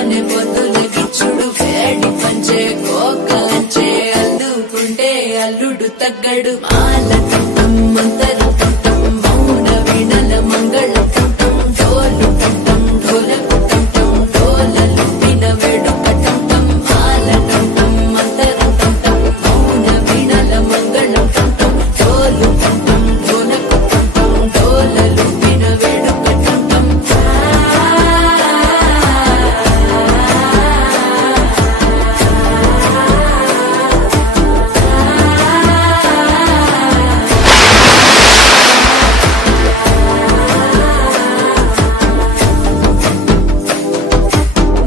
పొద్దులనే పొద్దుల గిచ్చుడు వేడి పంచే కోకంచే అల్లుకుంటే అల్లుడు తగ్గడు మాల కంఠం మంతర కంఠం మౌన వీణల మంగళ కంఠం డోలు కంఠం ఢోలకు కంఠం డోలలు విన వేడుక కంఠం మాల కంఠం మంతర కంఠం మౌన వీణల మంగళ కంఠం డోలు కంఠం ఢోలకు కంఠం డోలలు విన వేడుక కంఠం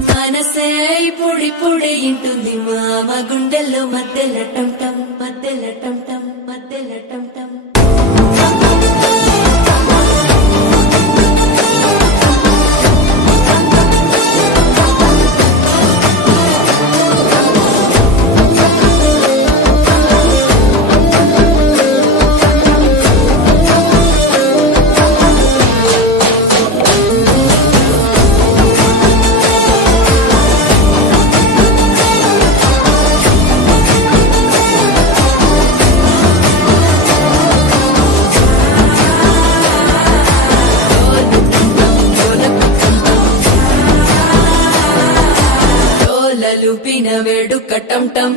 మనసే పొడి పొడి ఇంటుంది మామ గుండెల్లో మధ్యల టంటం మధ్యల టంటం మధ్యల టంటం డోలలు పిన వేడుక టంటం